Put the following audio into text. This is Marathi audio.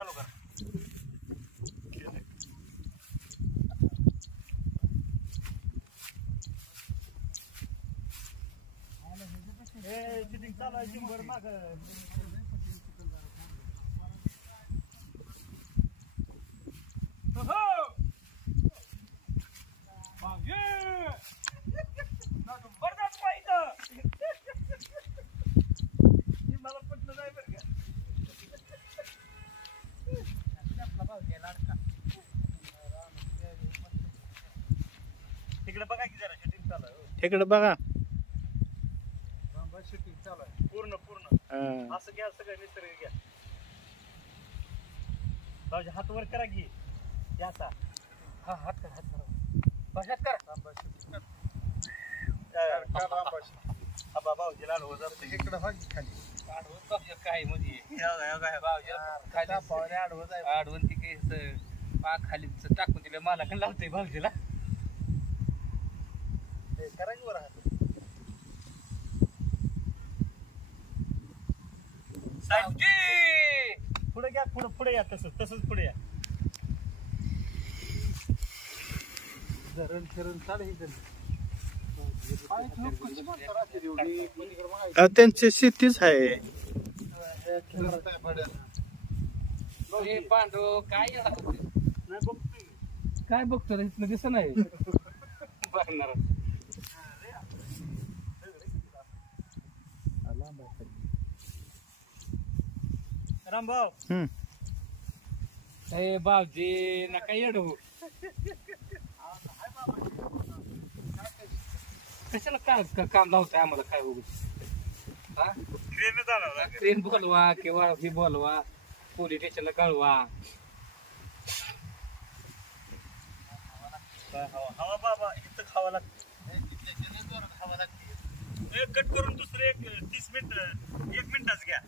चालू कर. चिटिंग चालू आहे 100 माग. मला पटलं नाही बरं का. तिकडे बघा की जरा शूटिंग चालू आहे. तिकडे बघा शूटिंग चालू आहे पूर्ण पूर्ण. असं घ्या सगळं निसर्ग घ्या. भाऊजी हात वर करा की याचा. हा हात कर हात करा. भाषात कर. भाऊजी लाल हो जात इकडे भाजी खाली काय म्हणजे आडवून ती काही पाक खाली टाकून दिलं मला पण लावतोय भाऊजीला. करायची वर पुढे घ्या. पुढे या. तसंच पुढे या. धरण चालेल. त्यांची शेतीच आहे. पांडू काय काय बघतो इथलं दिसत नाही. बघणार रामभाऊ. हे भाऊजी नका येडू. कशाला काय काम लावताय आम्हाला काय बघू. ट्रेन बोलवा किंवा ही बोलवा पोलीस स्टेशनला कळवा. हवा बाबा इथं खावा लागते. कट करून दुसरे 30 मिनिट 1 मिनिटाच घ्या.